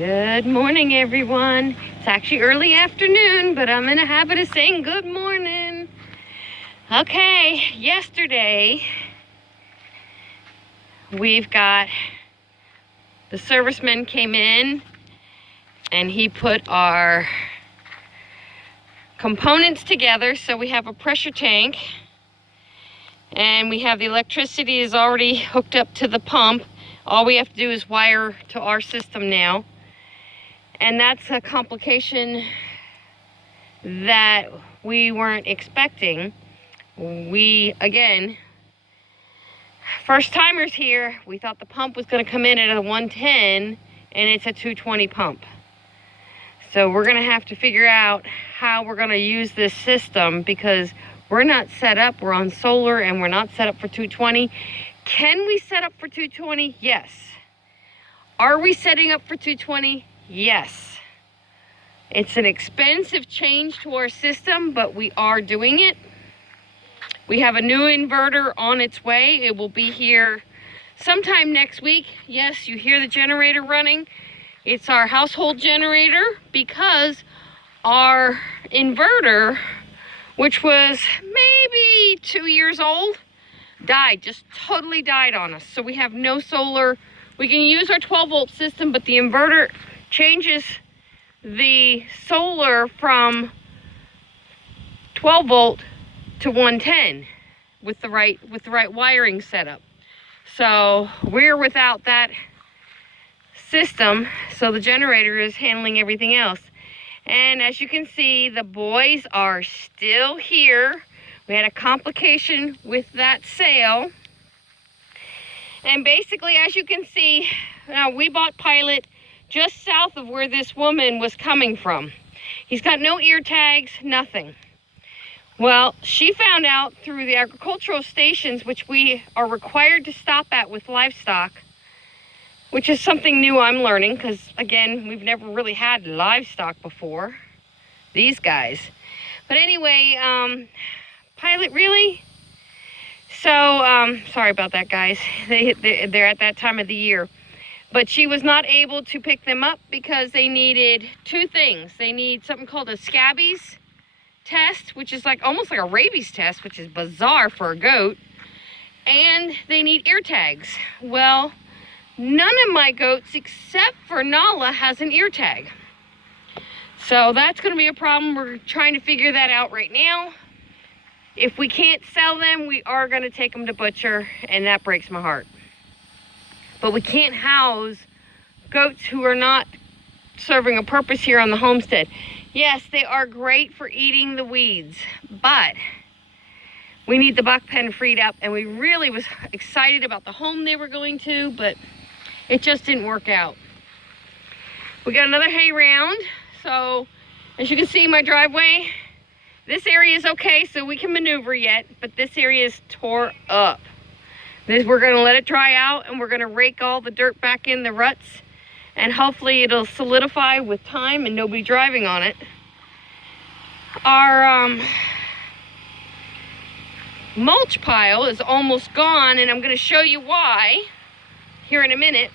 Good morning, everyone. It's actually early afternoon, but I'm in a habit of saying good morning. Okay, yesterday we've got the serviceman came in and he put our components together. So we have a pressure tank and we have the electricity is already hooked up to the pump. All we have to do is wire to our system now. And that's a complication that we weren't expecting. Again, first timers here, we thought the pump was going to come in at a 110 and it's a 220 pump. So we're going to have to figure out how we're going to use this system because we're not set up. We're on solar and we're not set up for 220. Can we set up for 220? Yes. Are we setting up for 220? Yes. It's an expensive change to our system, but we are doing it. We have a new inverter on its way. It will be here sometime next week. Yes, you hear the generator running. It's our household generator because our inverter, which was maybe 2 years old, died, just totally died on us. So we have no solar. We can use our 12-volt system, but the inverter changes the solar from 12-volt to 110 with the right wiring setup. So we're without that system, so the generator is handling everything else. And as you can see, the boys are still here. We had a complication with that sale. And basically, as you can see, we bought Pilot just south of where this woman was coming from. He's got no ear tags, nothing. Well, she found out through the agricultural stations, which we are required to stop at with livestock, which is something new I'm learning because, again, we've never really had livestock before, these guys. But anyway, Pilot, really? So, sorry about that, guys. They're at that time of the year. But she was not able to pick them up because they needed two things. They need something called a scabies test, which is almost like a rabies test, which is bizarre for a goat. And they need ear tags. Well, none of my goats except for Nala has an ear tag. So that's going to be a problem. We're trying to figure that out right now. If we can't sell them, we are going to take them to butcher, and that breaks my heart. But we can't house goats who are not serving a purpose here on the homestead. Yes, they are great for eating the weeds, but we need the buck pen freed up, and we really was excited about the home they were going to, but it just didn't work out. We got another hay round, so as you can see, my driveway, this area is okay, so we can maneuver yet, but this area is tore up. We're going to let it dry out, and we're going to rake all the dirt back in the ruts, and hopefully it'll solidify with time and nobody driving on it. Our mulch pile is almost gone, and I'm going to show you why here in a minute.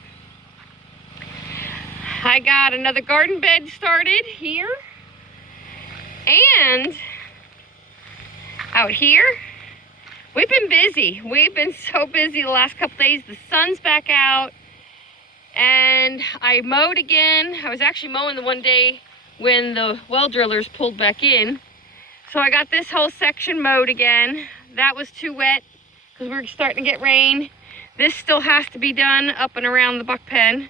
I got another garden bed started here, and out here, we've been busy. We've been so busy the last couple days. The sun's back out, and I mowed again. I was actually mowing the one day when the well drillers pulled back in. So I got this whole section mowed again. That was too wet because we're starting to get rain. This still has to be done up and around the buck pen.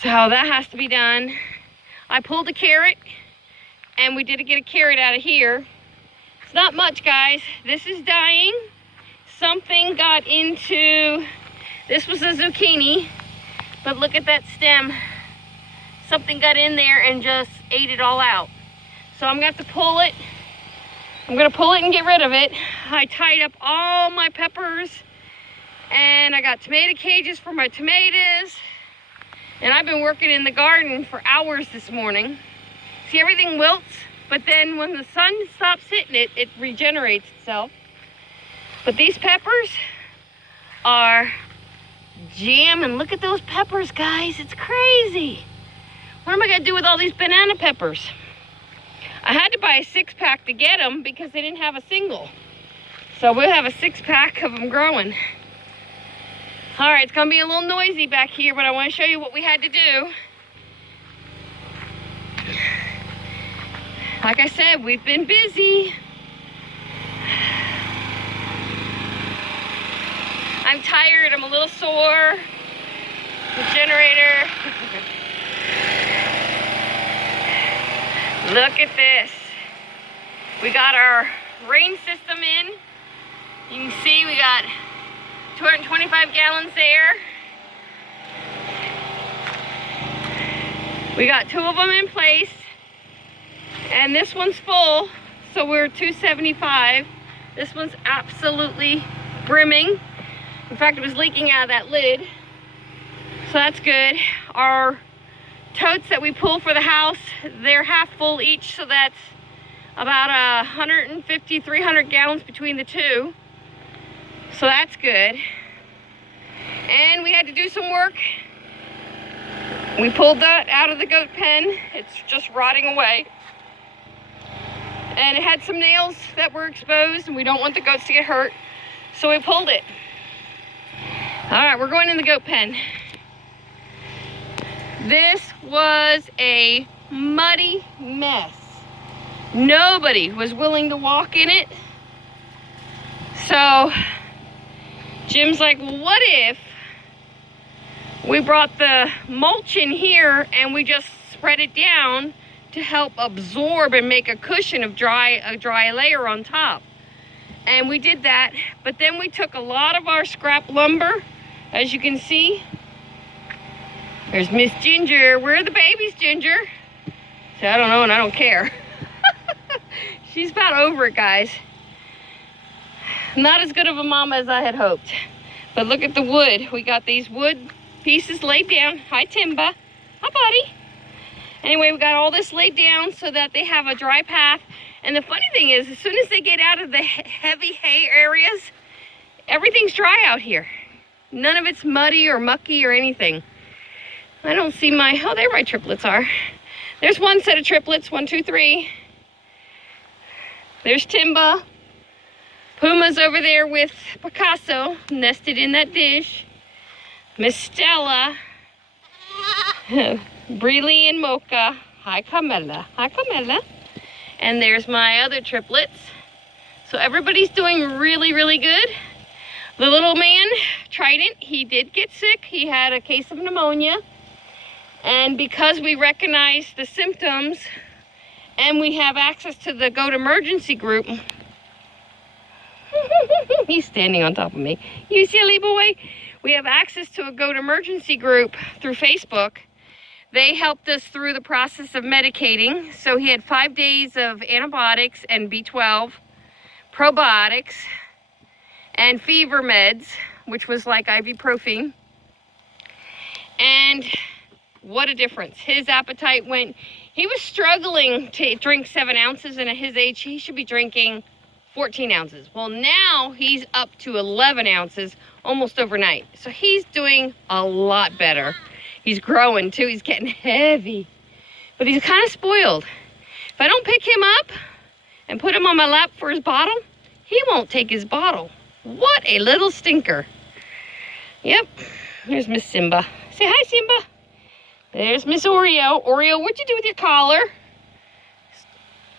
So that has to be done. I pulled a carrot, and we did get a carrot out of here. It's not much, guys. This is dying. Something got into, this was a zucchini, but look at that stem. Something got in there and just ate it all out. So I'm going to have to pull it. I'm going to pull it and get rid of it. I tied up all my peppers, and I got tomato cages for my tomatoes. And I've been working in the garden for hours this morning. See, everything wilts. But then when the sun stops hitting it, it regenerates itself. But these peppers are jamming. Look at those peppers, guys. It's crazy. What am I gonna do with all these banana peppers? I had to buy a 6-pack to get them because they didn't have a single. So we'll have a 6-pack of them growing. All right, it's gonna be a little noisy back here, but I wanna show you what we had to do. Like I said, we've been busy. I'm tired, I'm a little sore. The generator. Look at this. We got our rain system in. You can see we got 225 gallons there. We got 2 of them in place. And this one's full, so we're 275. This one's absolutely brimming. In fact, it was leaking out of that lid. So that's good. Our totes that we pull for the house, they're half full each, so that's about 150, 300 gallons between the two. So that's good. And we had to do some work. We pulled that out of the goat pen. It's just rotting away. And it had some nails that were exposed, and we don't want the goats to get hurt, so we pulled it. All right, we're going in the goat pen. This was a muddy mess. Nobody was willing to walk in it. So Jim's like, well, what if we brought the mulch in here and we just spread it down to help absorb and make a cushion of a dry layer on top. And we did that, but then we took a lot of our scrap lumber, as you can see. There's Miss Ginger. Where are the babies, Ginger? So I don't know, and I don't care. She's about over it, guys. Not as good of a mama as I had hoped. But look at the wood. We got these wood pieces laid down. Hi, Timba. Hi, buddy. Anyway, we got all this laid down so that they have a dry path. And the funny thing is, as soon as they get out of the heavy hay areas, everything's dry out here. None of it's muddy or mucky or anything. I don't see my, oh, there my triplets are. There's one set of triplets, 1, 2, 3. There's Timba. Puma's over there with Picasso, nested in that dish. Miss Stella. Breely and Mocha. Hi, Camilla. Hi, Camilla. And there's my other triplets. So everybody's doing really, really good. The little man, Trident, he did get sick. He had a case of pneumonia. And because we recognize the symptoms and we have access to the goat emergency group, he's standing on top of me. You silly boy. We have access to a goat emergency group through Facebook. They helped us through the process of medicating. So he had 5 days of antibiotics and B12, probiotics, and fever meds, which was like ibuprofen. And what a difference. His appetite went, he was struggling to drink 7 ounces, and at his age, he should be drinking 14 ounces. Well, now he's up to 11 ounces almost overnight. So he's doing a lot better. He's growing too, he's getting heavy. But he's kind of spoiled. If I don't pick him up and put him on my lap for his bottle, he won't take his bottle. What a little stinker. Yep, there's Miss Simba. Say hi, Simba. There's Miss Oreo. Oreo, what'd you do with your collar?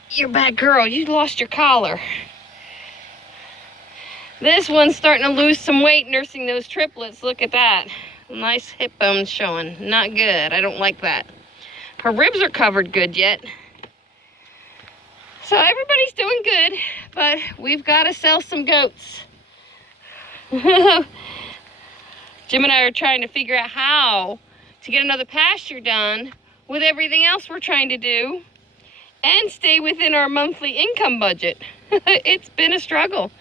You're a bad girl, you lost your collar. This one's starting to lose some weight nursing those triplets. Look at that. Nice hip bones showing. Not good. I don't like that. Her ribs are covered good yet. So everybody's doing good, but we've got to sell some goats. Jim and I are trying to figure out how to get another pasture done with everything else we're trying to do and stay within our monthly income budget. It's been a struggle.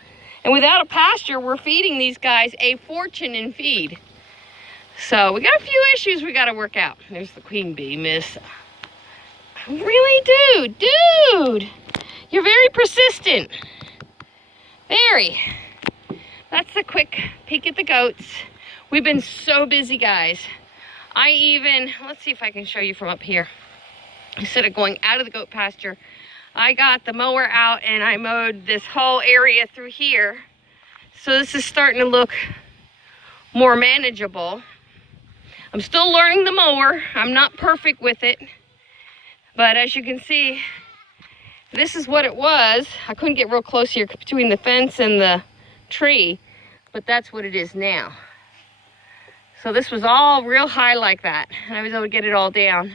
And without a pasture, we're feeding these guys a fortune in feed. So we got a few issues we got to work out. There's the queen bee, miss. Really, dude, you're very persistent. Very. That's a quick peek at the goats. We've been so busy, guys. let's see if I can show you from up here. Instead of going out of the goat pasture, I got the mower out and I mowed this whole area through here. So this is starting to look more manageable. I'm still learning the mower. I'm not perfect with it. But as you can see, this is what it was. I couldn't get real close here between the fence and the tree, but that's what it is now. So this was all real high like that, and I was able to get it all down.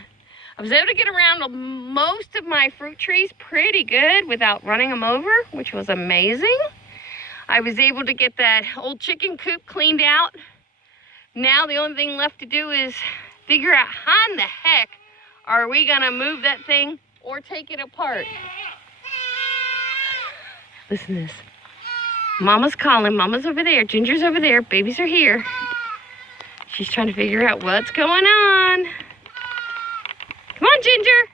I was able to get around most of my fruit trees pretty good without running them over, which was amazing. I was able to get that old chicken coop cleaned out. Now the only thing left to do is figure out how in the heck are we gonna move that thing or take it apart. Listen to this. Mama's calling. Mama's over there. Ginger's over there. Babies are here. She's trying to figure out what's going on. Come on, Ginger.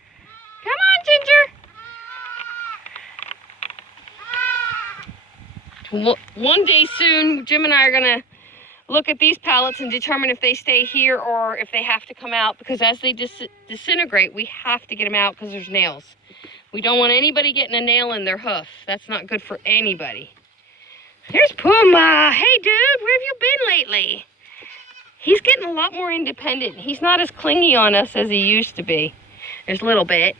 Come on, Ginger. One day soon, Jim and I are gonna look at these pallets and determine if they stay here or if they have to come out, because as they disintegrate, we have to get them out because there's nails. We don't want anybody getting a nail in their hoof. That's not good for anybody. Here's Puma. Hey, dude, where have you been lately? He's getting a lot more independent. He's not as clingy on us as he used to be. There's a little bit.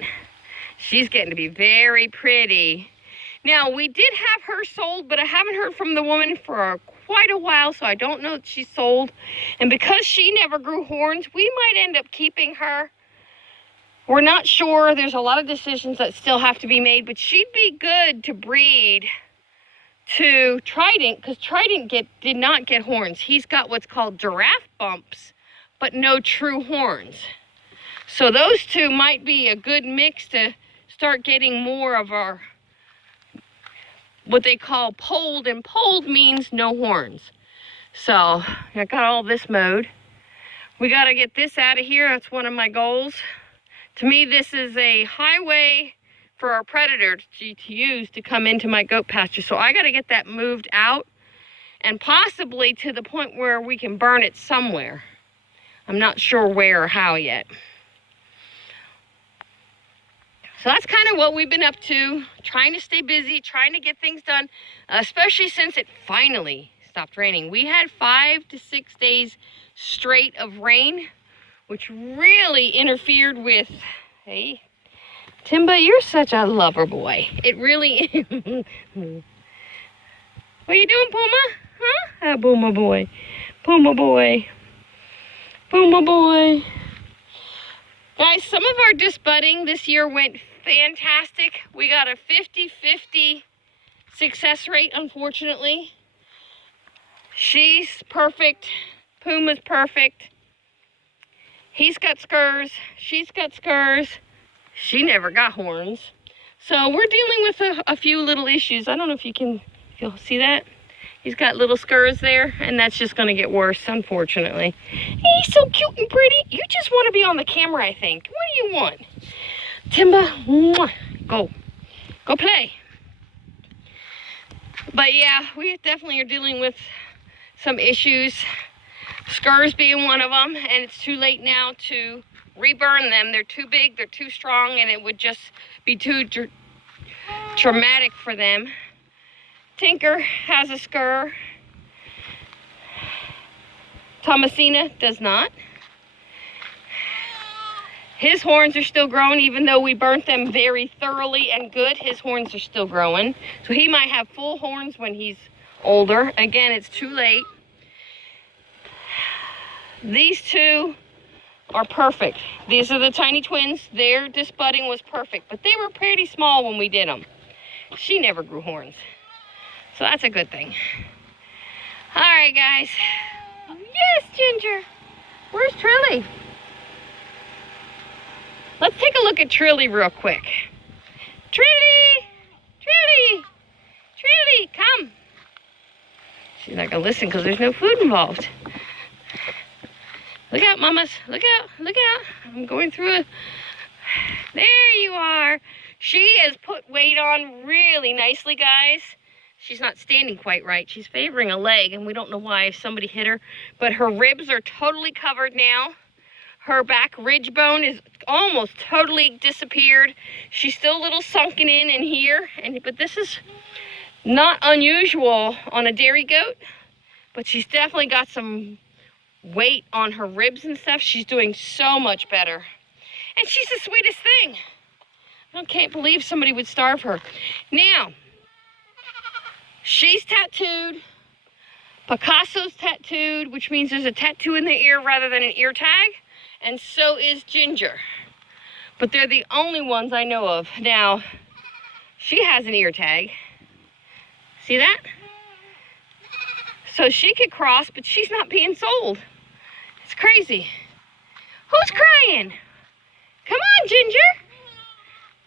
She's getting to be very pretty. Now, we did have her sold, but I haven't heard from the woman for quite a while, so I don't know if she's sold. And because she never grew horns, we might end up keeping her. We're not sure. There's a lot of decisions that still have to be made, but she'd be good to breed to Trident, because Trident did not get horns. He's got what's called giraffe bumps, but no true horns. So those two might be a good mix to start getting more of our, what they call polled, and polled means no horns. So I got all this mowed. We got to get this out of here. That's one of my goals. To me, this is a highway for our predator to use to come into my goat pasture. So I got to get that moved out and possibly to the point where we can burn it somewhere. I'm not sure where or how yet. So that's kind of what we've been up to, trying to stay busy, trying to get things done, especially since it finally stopped raining. We had 5 to 6 days straight of rain, which really interfered with, hey, Timba, you're such a lover boy. It really is. What are you doing, Puma? Huh? Ah, Puma boy. Puma boy. Puma boy. Guys, some of our disbudding this year went fantastic. We got a 50-50 success rate, unfortunately. She's perfect. Puma's perfect. He's got scurs. She's got scurs. She never got horns. So we're dealing with a few little issues. I don't know if you'll see that. He's got little scurs there, and that's just going to get worse, unfortunately. He's so cute and pretty. You just want to be on the camera, I think. What do you want? Timba, mwah, go. Go play. But yeah, we definitely are dealing with some issues. Scurs being one of them, and it's too late now to reburn them. They're too big, they're too strong, and it would just be too traumatic for them. Tinker has a scur. Thomasina does not. His horns are still growing, even though we burnt them very thoroughly and good. His horns are still growing. So he might have full horns when he's older. Again, it's too late. These two are perfect. These are the tiny twins. Their disbudding was perfect, but they were pretty small when we did them. She never grew horns. So that's a good thing. All right, guys. Yes, Ginger. Where's Trilly? Let's take a look at Trilly real quick. Trilly! Trilly! Trilly, come. She's not gonna listen because there's no food involved. Look out, mamas. Look out. Look out. I'm going through it. There you are. She has put weight on really nicely, guys. She's not standing quite right. She's favoring a leg, and we don't know why, if somebody hit her. But her ribs are totally covered now. Her back ridge bone is almost totally disappeared. She's still a little sunken in here, but this is not unusual on a dairy goat, but she's definitely got some weight on her ribs and stuff. She's doing so much better. And she's the sweetest thing. I can't believe somebody would starve her. Now, she's tattooed. Picasso's tattooed, which means there's a tattoo in the ear rather than an ear tag. And so is Ginger. But they're the only ones I know of. Now, she has an ear tag. See that? So she could cross, but she's not being sold. It's crazy. Who's crying? Come on, Ginger.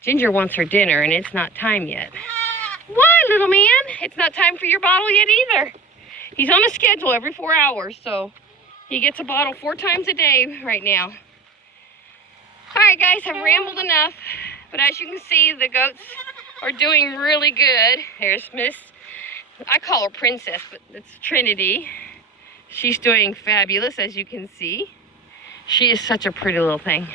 Ginger wants her dinner, and it's not time yet. Why, little man? It's not time for your bottle yet either. He's on a schedule every 4 hours, so he gets a bottle 4 times a day right now. All right, guys, I've rambled enough, but as you can see, the goats are doing really good. There's Miss, I call her Princess, but it's Trinity. She's doing fabulous, as you can see. She is such a pretty little thing.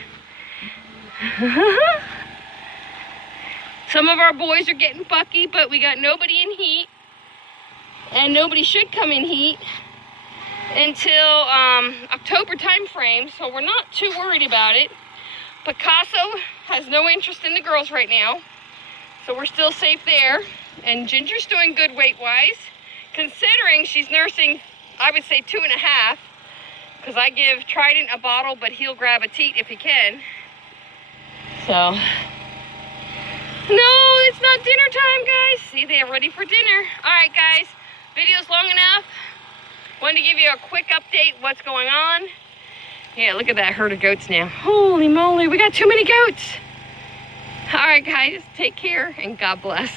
Some of our boys are getting bucky, but we got nobody in heat, and nobody should come in heat until October time frame, so we're not too worried about it. Picasso has no interest in the girls right now, so we're still safe there. And Ginger's doing good weight-wise, considering she's nursing, I would say 2.5, because I give Trident a bottle, but he'll grab a teat if he can. So, no, it's not dinner time, guys. See, they're ready for dinner. All right, guys, video's long enough. Wanted to give you a quick update what's going on. Yeah, look at that herd of goats now. Holy moly, we got too many goats. All right, guys, take care and God bless.